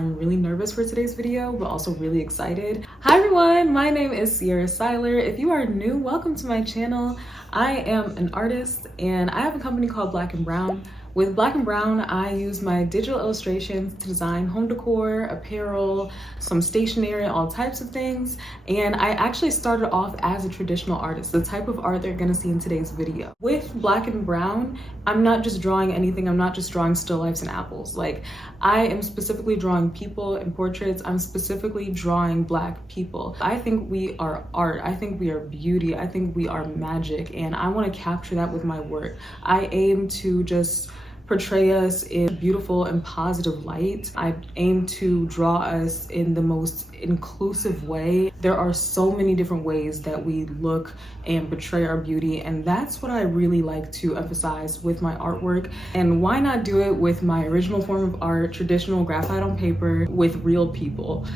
I'm really nervous for today's video, but also really excited. Hi everyone, my name is Sierra Siler. If you are new, welcome to my channel. I am an artist and I have a company called Blk and Brwn. With Blk and Brwn, I use my digital illustrations to design home decor, apparel, some stationery, all types of things. And I actually started off as a traditional artist, the type of art they're gonna see in today's video. With Blk and Brwn, I'm not just drawing anything, I'm not just drawing still lifes and apples. Like, I am specifically drawing people and portraits. I'm specifically drawing Black people. I think we are art, I think we are beauty, I think we are magic, and I wanna capture that with my work. I aim to just portray us in beautiful and positive light. I aim to draw us in the most inclusive way. There are so many different ways that we look and portray our beauty, and that's what I really like to emphasize with my artwork. And why not do it with my original form of art, traditional graphite on paper, with real people?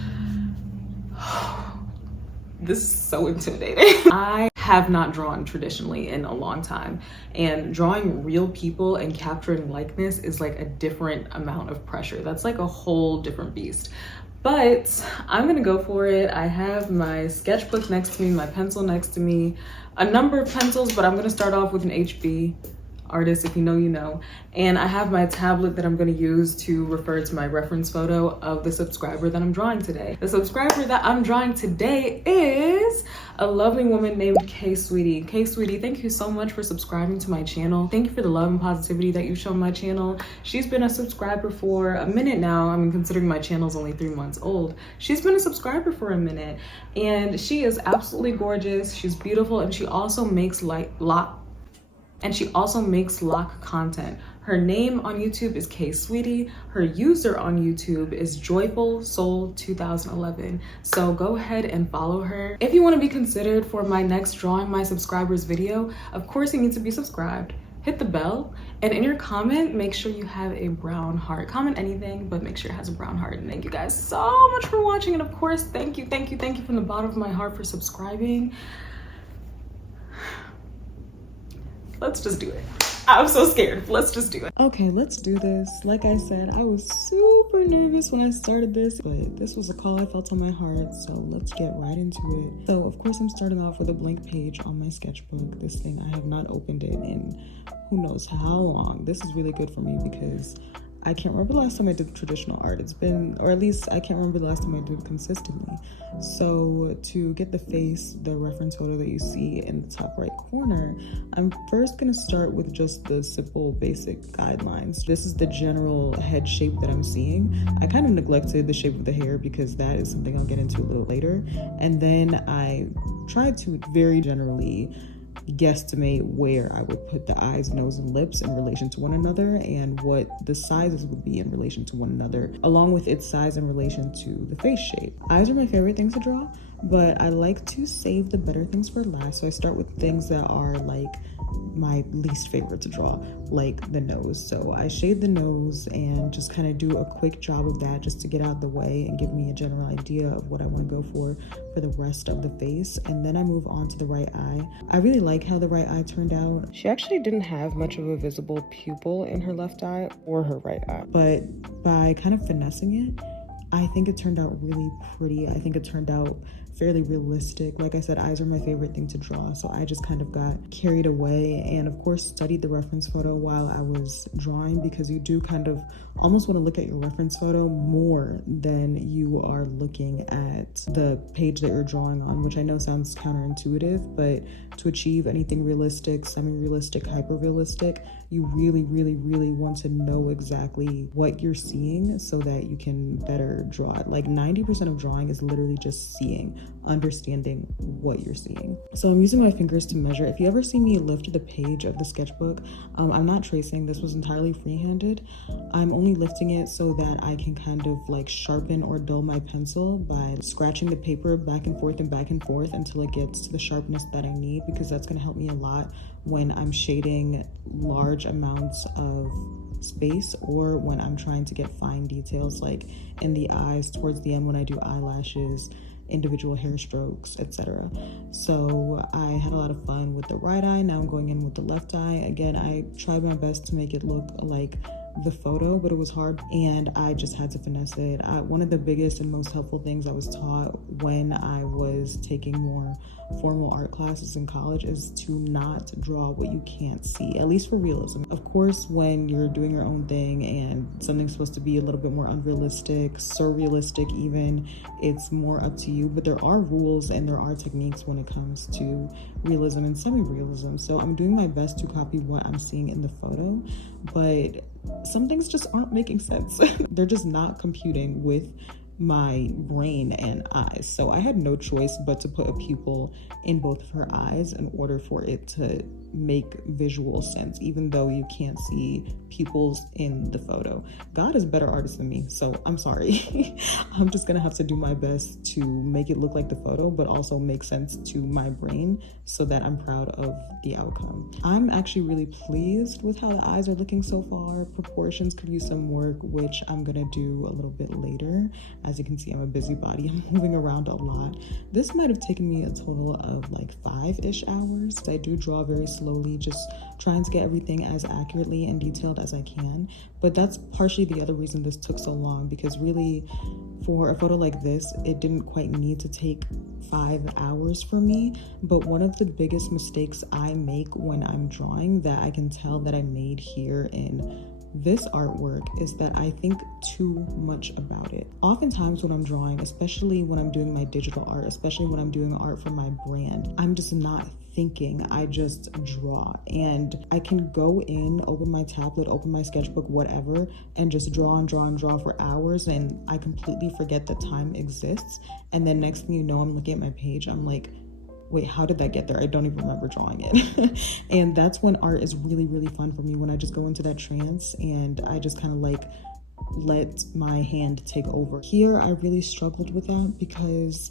This is so intimidating. I have not drawn traditionally in a long time, and drawing real people and capturing likeness is like a different amount of pressure. That's like a whole different beast. But I'm gonna go for it. I have my sketchbook next to me, my pencil next to me, a number of pencils, but I'm gonna start off with an HB. Artist, if you know, you know. And I have my tablet that I'm going to use to refer to my reference photo of the subscriber that I'm drawing today. The subscriber that I'm drawing today is a lovely woman named Heyy Sweetie. Heyy Sweetie, thank you so much for subscribing to my channel. Thank you for the love and positivity that you've shown my channel. She's been a subscriber for a minute now. I mean, considering my channel's only 3 months old. She's been a subscriber for a minute, and she is absolutely gorgeous. She's beautiful, and she also makes lock content. Her name on YouTube is Heyy Sweetie. Her user on YouTube is Joyful Soul 2011. So go ahead and follow her. If you want to be considered for my next Drawing My Subscribers video, of course you need to be subscribed. Hit the bell, and in your comment, make sure you have a brown heart. Comment anything, but make sure it has a brown heart. And thank you guys so much for watching. And of course, thank you from the bottom of my heart for subscribing. Let's just do it. I'm so scared. Let's just do it. Okay, let's do this. Like I said, I was super nervous when I started this, but this was a call I felt on my heart, so let's get right into it. So of course I'm starting off with a blank page on my sketchbook. This thing, I have not opened it in who knows how long. This is really good for me because I can't remember the last time I did traditional art. It's been, or at least I can't remember the last time I did it consistently. So to get the face, the reference photo that you see in the top right corner, I'm first gonna start with just the simple basic guidelines. This is the general head shape that I'm seeing. I kind of neglected the shape of the hair because that is something I'll get into a little later. And then I tried to very generally guesstimate where I would put the eyes, nose, and lips in relation to one another, and what the sizes would be in relation to one another, along with its size in relation to the face shape. Eyes are my favorite thing to draw, but I like to save the better things for last, so I start with things that are like my least favorite to draw, like the nose. So I shade the nose and just kind of do a quick job of that just to get out of the way and give me a general idea of what I want to go for the rest of the face. And then I move on to the right eye. I really like how the right eye turned out. She actually didn't have much of a visible pupil in her left eye or her right eye, but by kind of finessing it, I think it turned out really pretty. I think it turned out fairly realistic. Like I said, eyes are my favorite thing to draw, so I just kind of got carried away, and of course studied the reference photo while I was drawing, because you do kind of almost want to look at your reference photo more than you are looking at the page that you're drawing on, which I know sounds counterintuitive, but to achieve anything realistic, semi-realistic, hyper-realistic, you really want to know exactly what you're seeing so that you can better draw it. Like 90% of drawing is literally just seeing, understanding what you're seeing. So I'm using my fingers to measure. If you ever see me lift the page of the sketchbook, I'm not tracing. This was entirely freehanded. I'm only lifting it so that I can kind of like sharpen or dull my pencil by scratching the paper back and forth until it gets to the sharpness that I need, because that's going to help me a lot when I'm shading large amounts of space, or when I'm trying to get fine details like in the eyes towards the end when I do eyelashes, individual hair strokes, etc. So I had a lot of fun with the right eye. Now I'm going in with the left eye. Again, I tried my best to make it look like the photo, but it was hard and I just had to finesse it. One of the biggest and most helpful things I was taught when I was taking more formal art classes in college is to not draw what you can't see, at least for realism. Of course, when you're doing your own thing and something's supposed to be a little bit more unrealistic, surrealistic even, it's more up to you, but there are rules and there are techniques when it comes to realism and semi-realism. So I'm doing my best to copy what I'm seeing in the photo, but some things just aren't making sense. They're just not computing with my brain and eyes. So I had no choice but to put a pupil in both of her eyes in order for it to make visual sense, even though you can't see pupils in the photo. God is a better artist than me, so I'm sorry. I'm just gonna have to do my best to make it look like the photo, but also make sense to my brain so that I'm proud of the outcome. I'm actually really pleased with how the eyes are looking so far. Proportions could use some work, which I'm gonna do a little bit later. As you can see, I'm a busybody. I'm moving around a lot. This might have taken me a total of like 5-ish hours. I do draw very slowly, just trying to get everything as accurately and detailed as I can. But that's partially the other reason this took so long, because really for a photo like this, it didn't quite need to take 5 hours for me. But one of the biggest mistakes I make when I'm drawing that I can tell that I made here in this artwork is that I think too much about it. Oftentimes when I'm drawing, especially when I'm doing my digital art, especially when I'm doing art for my brand, I'm just not thinking, I just draw. And I can go in, open my tablet, open my sketchbook, whatever, and just draw and draw and draw for hours, and I completely forget that time exists. And then next thing you know, I'm looking at my page, I'm like, wait, how did that get there? I don't even remember drawing it. And that's when art is really, really fun for me, when I just go into that trance and I just kind of like let my hand take over. Here, I really struggled with that because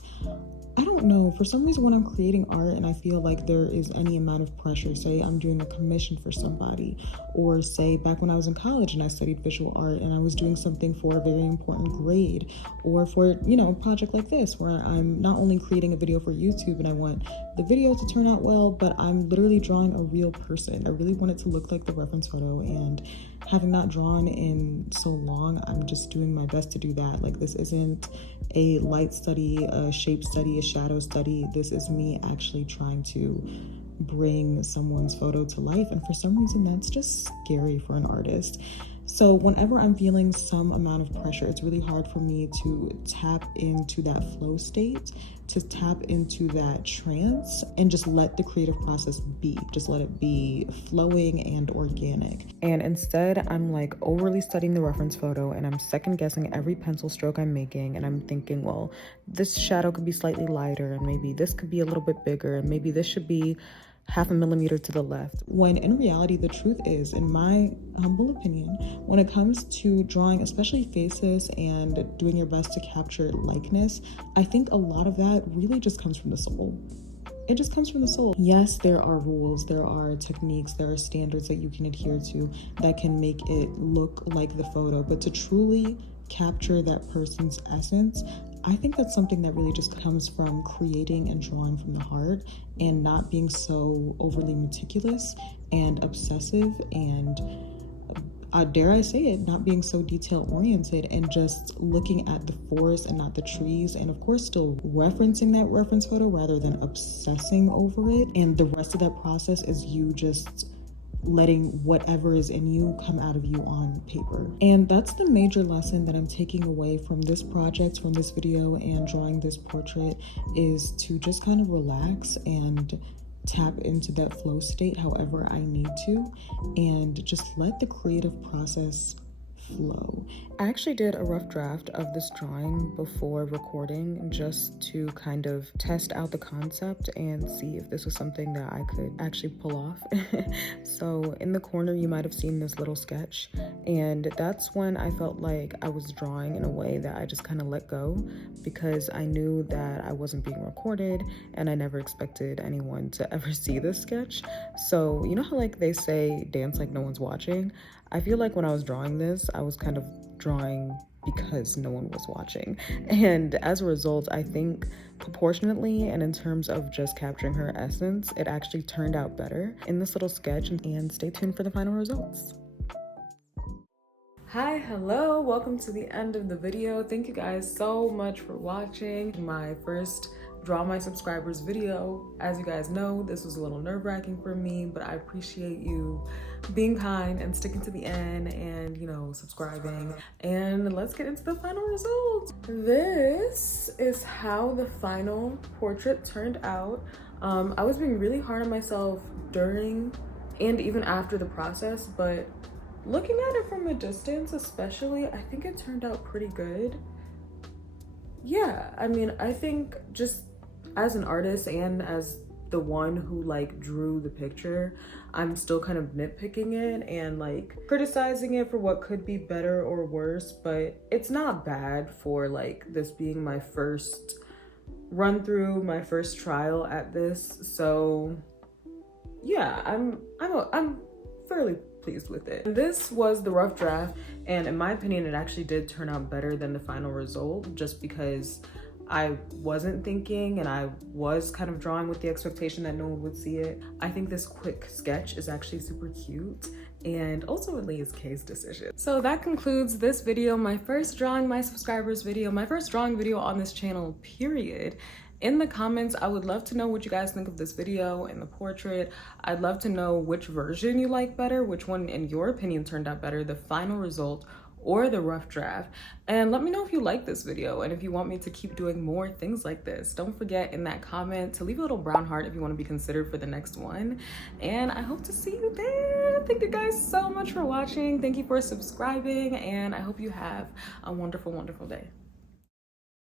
I don't know, for some reason when I'm creating art and I feel like there is any amount of pressure, say I'm doing a commission for somebody, or say back when I was in college and I studied visual art and I was doing something for a very important grade, or for, you know, a project like this where I'm not only creating a video for YouTube and I want the video to turn out well, but I'm literally drawing a real person. I really want it to look like the reference photo, and having not drawn in so long, I'm just doing my best to do that. Like, this isn't a light study, a shape study, a shadow study. This is me actually trying to bring someone's photo to life, and for some reason that's just scary for an artist. So whenever I'm feeling some amount of pressure, it's really hard for me to tap into that flow state, to tap into that trance, and just let the creative process be. Just let it be flowing and organic. And instead, I'm like overly studying the reference photo, and I'm second guessing every pencil stroke I'm making, and I'm thinking, well, this shadow could be slightly lighter, and maybe this could be a little bit bigger, and maybe this should be 0.5 millimeter to the left. When in reality, the truth is, in my humble opinion, when it comes to drawing, especially faces, and doing your best to capture likeness, I think a lot of that really just comes from the soul. It just comes from the soul. Yes, there are rules, there are techniques, there are standards that you can adhere to that can make it look like the photo, but to truly capture that person's essence, I think that's something that really just comes from creating and drawing from the heart, and not being so overly meticulous and obsessive, and dare I say it, not being so detail oriented, and just looking at the forest and not the trees, and of course still referencing that reference photo rather than obsessing over it. And the rest of that process is you just letting whatever is in you come out of you on paper. And that's the major lesson that I'm taking away from this project, from this video, and drawing this portrait, is to just kind of relax and tap into that flow state however I need to, and just let the creative process flow. I actually did a rough draft of this drawing before recording, just to kind of test out the concept and see if this was something that I could actually pull off. So in the corner you might have seen this little sketch, and that's when I felt like I was drawing in a way that I just kind of let go, because I knew that I wasn't being recorded and I never expected anyone to ever see this sketch. So you know how like they say dance like no one's watching? I feel like when I was drawing this, I was kind of drawing because no one was watching. And as a result, I think proportionately and in terms of just capturing her essence, it actually turned out better in this little sketch. And stay tuned for the final results. Hi, hello, welcome to the end of the video. Thank you guys so much for watching my first Draw My Subscribers video. As you guys know, this was a little nerve-wracking for me, but I appreciate you being kind and sticking to the end and, you know, subscribing. And let's get into the final results. This is how the final portrait turned out. I was being really hard on myself during and even after the process, but looking at it from a distance especially, I think it turned out pretty good. Yeah, I mean, I think just as an artist and as the one who like drew the picture, I'm still kind of nitpicking it and like criticizing it for what could be better or worse, but it's not bad for like this being my first run through, my first trial at this. So yeah, I'm fairly pleased with it. This was the rough draft, and in my opinion it actually did turn out better than the final result, just because I wasn't thinking and I was kind of drawing with the expectation that no one would see it. I think this quick sketch is actually super cute and ultimately is Kay's decision. So that concludes this video, my first Drawing My Subscribers video, my first drawing video on this channel, period. In the comments, I would love to know what you guys think of this video and the portrait. I'd love to know which version you like better, which one in your opinion turned out better, the final result or the rough draft. And let me know if you like this video and if you want me to keep doing more things like this. Don't forget in that comment to leave a little brown heart if you want to be considered for the next one. And I hope to see you there. Thank you guys so much for watching. Thank you for subscribing, and I hope you have a wonderful, wonderful day.